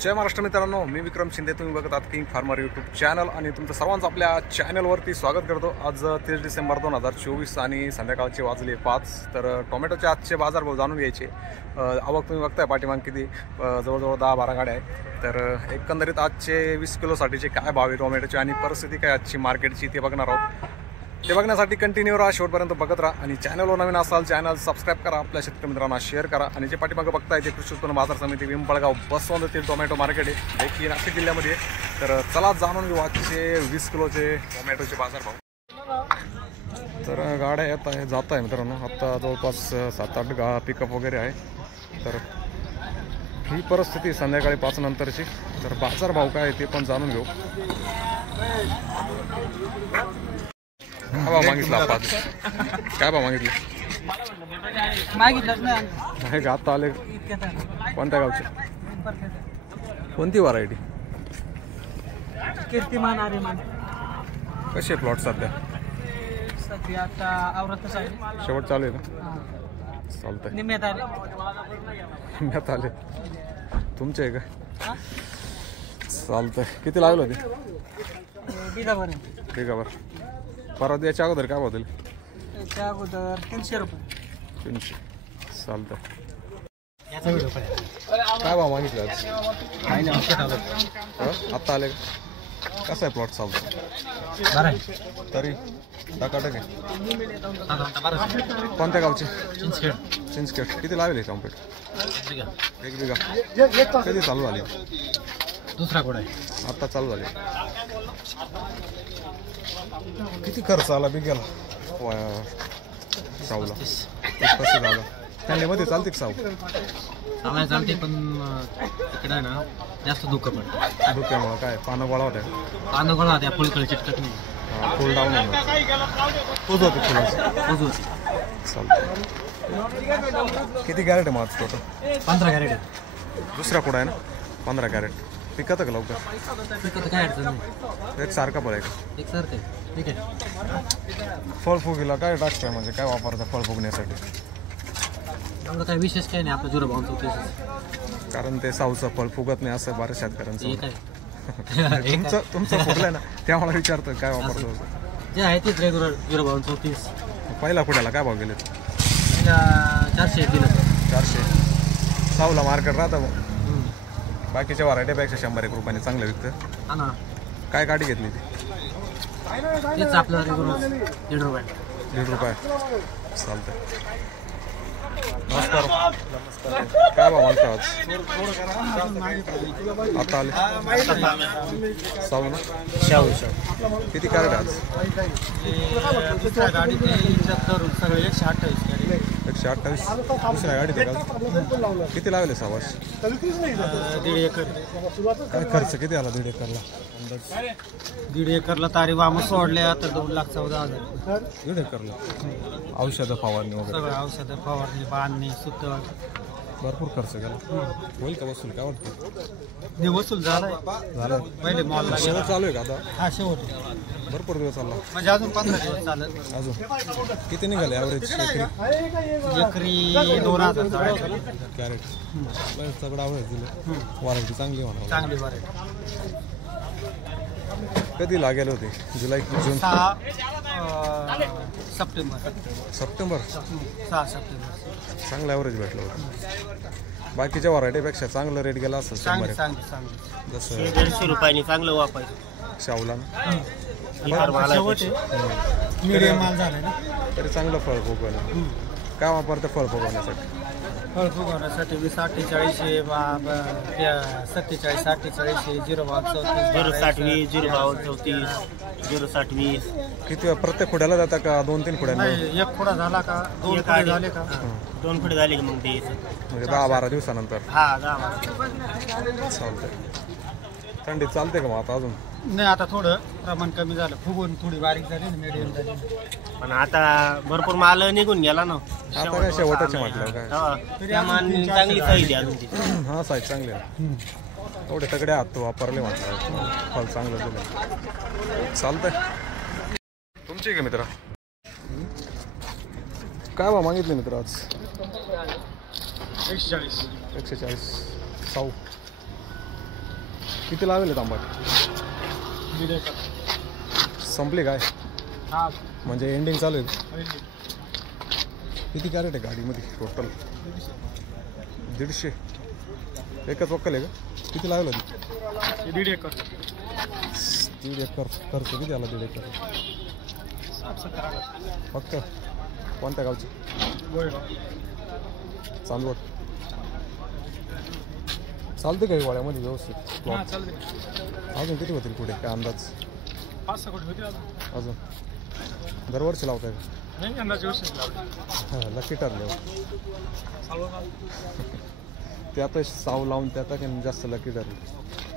जय महाराष्ट्र मित्रांनो, मी विक्रम शिंदे. तुम्ही बघत आहात किंग फार्मर यूट्यूब चॅनल आणि तुमचं सर्वांचं आपल्या चॅनलवरती स्वागत करतो. आज 30 डिसेंबर 2024 आणि संध्याकाळचे वाजले 5. तर टोमॅटोचे आजचे बाजारभाव जाणून घ्यायचे. आवक तुम्ही बघताय पाठीमाग किती, जवळजवळ 10-12 गाड्या आहेत. तर एकंदरीत आजचे 20 किलोसाठीचे काय भाव आहे टोमॅटोचे आणि परिस्थिती काय आजची मार्केटची ते बघणार आहोत. ते बघण्यासाठी कंटिन्यू राहा, शेवटपर्यंत बघत राहा आणि चॅनलवर नवीन असाल चॅनल सबस्क्राईब करा, आपल्या शेतकरी मित्रांना शेअर करा. आणि जे पाठीमागं बघताय ते कृषी उत्पन्न बाजार समिती पिंपळगाव बसवंत टोमॅटो मार्केट आहे, जे की नाशिक जिल्ह्यामध्ये. तर चला जाणून घेऊ आजचे 20 किलोचे टोमॅटोचे बाजारभाव. तर गाड्या येत आहे जात आहे मित्रांनो. आत्ता जवळपास 7-8 पिकअप वगैरे आहे. तर ही परिस्थिती संध्याकाळी 5 नंतरची. तर बाजारभाव काय आहे ते पण जाणून घेऊ. काय भाव मागितला आपण? काय भाव मागितले? मागितलंच नाही का आता आले? कोणत्या गावचे? कोणती व्हरायटी? कीर्तिमान आर्यमान. कसे प्लॉट सध्या? सध्या आता आवरतच आहे. शेवट चालू आहे का? चालतंय. निम्म्यात आले. निम्म्यात आले. तुमचे आहे का? चालतंय. किती लागलं होते? बिगावर ठीक आहे बरं. परत याच्या अगोदर काय होतील? त्याच्या अगोदर 300 रुपये. 300. चालतंय. काय भाव मागितलं आज? आत्ता आले का? कसं आहे प्लॉट चालतं? तरी टाकाटक आहे. कोणत्या गावचे? चिंचखेड. किती लावले कम्प्लीट? 1 बिघा. कधी चालू झाली? दुसरा कोड आहे. आत्ता चालू झाली. किती खर्च आला बिघ्याला साऊला? कसं झालं? थंडीमध्ये चालते का साऊ? चालायला चालते पण इकडे ना जास्त धुकं पडतं. धुक्यामुळं काय पानं गोळा होत्या? पानं गोळा होत्या, फुलकळी चिटकत नाही. फुल डाऊन होणार. पूज होते फुलाची. चालतं. किती कॅरेट आहे माझं टोटल? 15 कॅरेट. दुसरा कुठं आहे ना? 15 कॅरेट. पिकत का लवकर? पिकत काय अडचण नाही. एक सारखा फळ आहे का? एकसारखं आहे. ठीक आहे. फळफुगीला काय टाकतंय, म्हणजे काय वापरतं फळ फुगण्यासाठी? एवढं काय विशेष काही नाही, आपलं जुरं भावचं. कारण ते साऊचं फळ फुगत नाही असं बऱ्याच शेतकऱ्यांचं. एक आहे. तुमचं फुगलंय ना, त्यामुळे विचारतो काय वापरतो. जे आहे तेच रेग्युलर जुरं भावून 34. पहिला कुठ्याला काय भाव गेले? 400 दिलं. 400. साऊला मार्केट राहतं मग. बाकीच्या व्हरायटीपेक्षा 100-1 रुपयाने चांगलं विकतं. हा ना. काय गाडी घेतली ती? तेच आपलं रेग्युलर 1.5 रुपये. 1.5 रुपये. चालतंय. नमस्कार. काय भाव मागता आज? आता आले साऊ ना? शाहू. किती कॅरेट आज? दुसऱ्या गाडी सगळे 128. दुसऱ्या गाडीत आहे का? किती लागले सावाश? 1.5 एकर. काय खर्च किती आला 1.5 एकरला? 1.5 एकरला तारी वाम सोडल्या तर 2,14,000. 1.5 एकरला औषधं फवारणी वगैरे सगळं औषधं फवारणी, बांधणी, सुद्धा भरपूर खर्च केला. होईल का वसूल? काय वाटतं? हे वसूल झालाय. झालं. पहिले मॉल शेवट चालू आहे का आता? हा शेवट. भरपूर दिवस चालला म्हणजे अजून 15 दिवस चालत. अजून किती निघाले ॲव्हरेज एकरी 2,000 कॅरेट? सगळं ॲव्हरेज दिलं. व्हरायटी चांगली म्हणा. चांगली बरं. कधी लागेल होते? जुलै जून? 6 सप्टेंबर. 6 सप्टेंबर. चांगलं ॲव्हरेज भेटलं होतं. बाकीच्या व्हरायटीपेक्षा चांगलं रेट गेला असेल. 100 जसं 150 रुपयांनी चांगलं वापरायचं शाहूला ना. मीडियम माल झाला ना. तरी चांगलं फळ फुगवलं. काय वापरतं फळ फुगवण्यासाठी? फळ फुगवण्यासाठी 20-48, 47-48, 0-34, 0-60-20, किती प्रत्येक खुड्याला जाता का 2-3 खुड्यांना? एक खुडा झाला का 2 खुडे झाले का 2 खुडे झाले की मग ते म्हणजे 10-12 दिवसानंतर. हा 10-12. चालतंय. थंडी चालते का मग आता अजून? नाही, आता थोडं प्रमाण कमी झालं. फुगून थोडी बारीक झाली ना, मिडियम झाली. पण आता भरपूर माल निघून गेला ना. आता काय शेवटचे म्हटलं काय? चांगली साईज आहे अजून ती. हा साईज चांगली आहे. एवढे तगडे हात तो वापरले म्हटलं फळ चांगलं दिलं. चालतंय. तुमची का मित्र? काय भाव मागितले मित्र आज? 140. 140. साऊ किती लावेल तांबाट? संपली काय? म्हणजे एंडिंग चालू आहे? किती कॅरेट आहे गाडीमध्ये टोटल? 150. एकच वक्कल आहे का? किती लावलं? 1.5 एकर. 1.5 एकर. खर्च किती आला 1.5 एकर? फक्त कोणत्या गावची? चांदवड. चालते काही वाड्यामध्ये व्यवस्थित? अजून किती होतील पुढे काय अंदाज? 5-6 कोटी होते अजून दरवर्षी लावताय का? नाही अंदाज लकी ठरले. त्यात साव लावून त्यात जास्त लकी ठरले.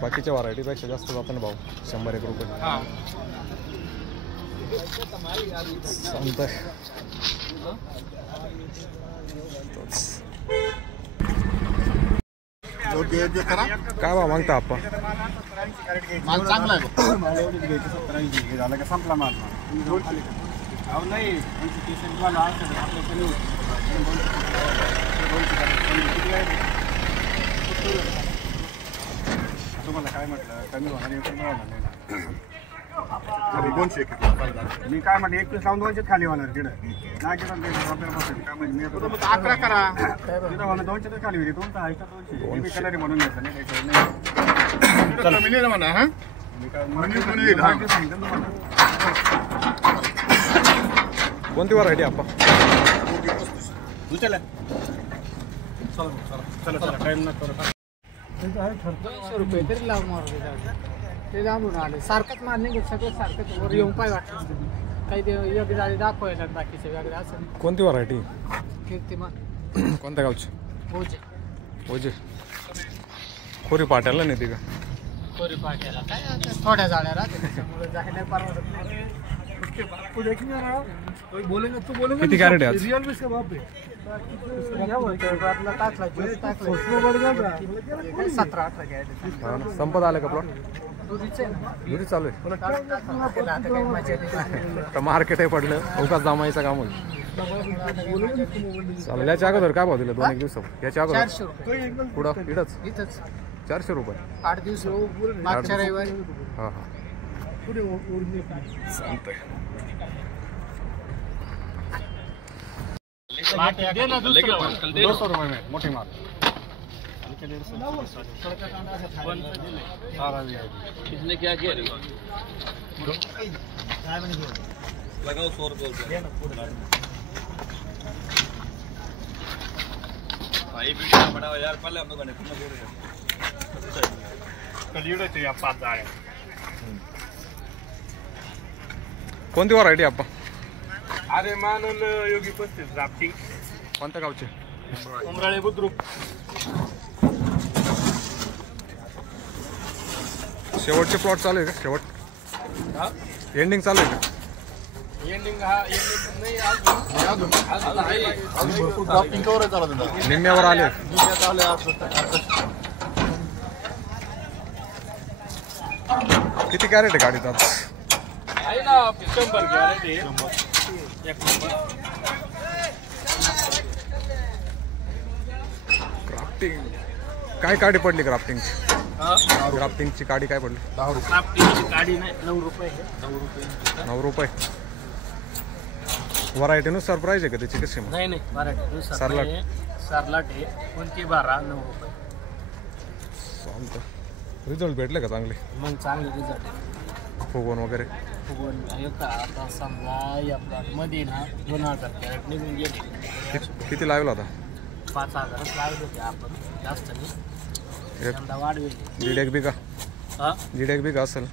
बाकीच्या व्हरायटीपेक्षा जास्त जाताना भाऊ 100-1 रुपये सांगताय. काय भाव मागता आपण? माल चांगला आहे. माल एवढीच घ्यायची 70-80 झाला का संपला माल. नाही तुम्हाला काय म्हटलं कमी होणार मी काय म्हटलं 21 लावून 200 खाली होणार तिकडं नाही केलं काय म्हणजे 11 करा तिथं होणार 200 खाली होती. तुमचा ऐका 200 मी कलर म्हणून घेतलं नाही कमी नाही म्हणा. हा मी काय सांगितलं तुम्हाला. कोणती व्हरायटी आपण? चला टाइम न करू. 200 रुपये तरी लाव मारू ते जांभून आले सारखंच माल नाही घेत सगळं सारखंच वर येऊन पाय वाटतं. काही ते एक जाळी दाखवायला बाकीचे वेगळे असं. कोणती व्हरायटी? कीर्तिमान. कोणत्या गावची? ओजे. ओजे. खोरी पाट्याला नाही ती का? कोरी पाट्याला काय आता थोड्या जाळ्या राहते त्याच्यामुळे जायला परवडत नाही. बोलेंगे तू बोलेंगे. किती कॅरेट आहे आज? रियल में से बाप रे आपला टाकला 17-18 कॅरेट. संपत आलं का प्लॉट? दुधीचे दुरी चालू आहे मजा तर मार्केट आहे पडलं अवकाश जमायचं काम होईल. चालेल. याच्या अगोदर काय भाव दिलं 2-1 दिवसात? याच्या अगोदर 400 रुपये पुढं इथंच इथंच 400 रुपये 8 दिवस मागच्या रविवारी. हां हां चालतंय. मोठी माल किसने क्या किया? लगाओ 100 रुपये भाई वीडियो बनाओ यार. पहले हम लोग ने कितना बोल रहे हैं कल येडो ते या 5 जाळ्या. कोणती व्हरायटी आपण? अरे मानून योगी 35 राफ्टिंग. कोणत्या गावचे? उमराळे बुद्रुक. शेवटचे प्लॉट चालू आहे का? शेवट एंडिंग चालू आहे का? एंडिंग नाही अजून ड्राफ्टिंग कवर चालू आहे. निम्म्यावर आले. किती कॅरेट आहे गाडीत आज? आहे ना 100 कॅरेट आहे. एक नंबर. क्राफ्टिंग काय काडी पडली? क्राफ्टिंगची क्राफ्टिंगची काडी काय पडली? 10 रुपये. क्राफ्टिंगची गाडी नाही 9 रुपये. 9 रुपये. व्हरायटीनुसार प्राईज आहे का त्याची? कशी मग? नाही मराठी सरलाट. सरलाट आहे कोणती 12 9 रुपये. चालतं. रिझल्ट भेटले का चांगले? मग चांगले रिझल्ट. फुगवून वगैरे फुगवून आता समजा या प्लॉटमध्ये ना 2000 कॅरेट निघून गेले. किती लावला आता? 5000च लावले होते आपण जास्त नाही. एक यंदा वाढवेल. 1.5 बिघा. हा 1.5 बिघा असेल.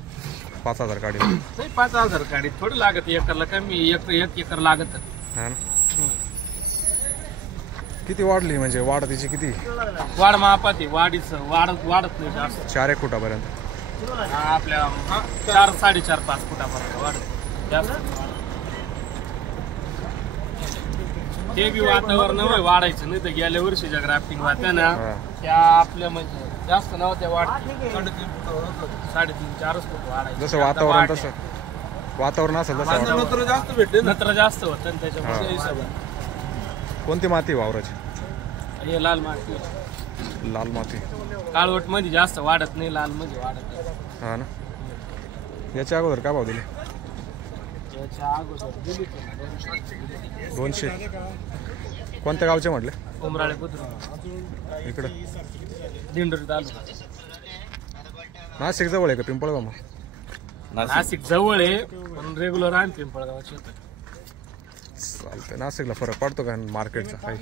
5000 काढी. नाही 5000 गाडी थोडी लागत. एकरला कमी 1 एकर लागत. हा ना. किती वाढली म्हणजे वाढ तिची किती? वाढ मापाती वाढीच वाढत नाही जास्त. 4-1 फुटापर्यंत. आपल्या 4-4.5-5 फुटापर्यंत वाढत जास्त. ते बी वातावरण वाढायचं नाही तर गेल्या वर्षीच्या ग्राफ्टिंग होत्या ना त्या आपल्या म्हणजे जास्त नव्हत्या वाढत 3.5 फुटावर 3.5-4 फूट वाढायचं. जसं वातावरण तसं वातावरण असेल तसं नत्र जास्त भेटले. नत्र जास्त होतं त्याच्यामुळे हिशोबाने. कोणती माती वावराची? हे लाल माती. लाल माती. काळवट मध्ये जास्त वाढत नाही, लाल मध्ये वाढत. हां ना. याच्या अगोदर काय भाव दिले? याच्या अगोदर दिली 200. कोणत्या गावचे म्हटले? उमराळे बुद्रुक इकडं दिंडोरी तालुका. नाशिक जवळ आहे का पिंपळगाव? मग नाशिक जवळ आहे पण रेग्युलर आहे पिंपळगावचे. चालतंय. नाशिकला फरक पडतो का मार्केटचा? काही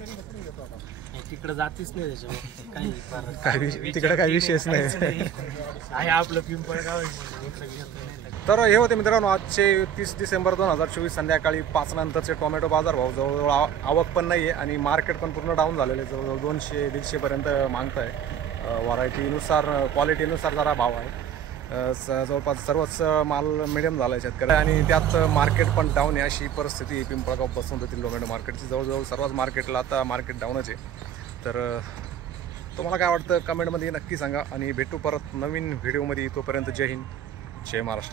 तिकडे जातीच नाही त्याच्यामुळे काही फरक काही तिकडे काही विषयच नाही. आहे आपलं पिंपळगाव आहे म्हणून इकडे घेतो नाही. तर हे होते मित्रांनो आजचे 30 डिसेंबर 2024 संध्याकाळी 5 नंतरचे टोमॅटो बाजारभाव. जवळजवळ आवक पण नाही आहे आणि मार्केट पण पूर्ण डाऊन झालेलं आहे. जवळजवळ 200-150 पर्यंत मागत आहे. व्हरायटीनुसार क्वालिटीनुसार जरा भाव आहे. जवळपास सर्वच माल मिडियम झाला आहे शेतकरी आणि त्यात मार्केट पण डाऊन आहे अशी परिस्थिती आहे पिंपळगाव बसून होती टोमॅटो मार्केटची. जवळजवळ सर्वच मार्केटला आता मार्केट डाऊनच आहे. तर तुम्हाला काय वाटतं कमेंटमध्ये नक्की सांगा आणि भेटू परत नवीन व्हिडिओमध्ये. तोपर्यंत जय हिंद, जय महाराष्ट्र.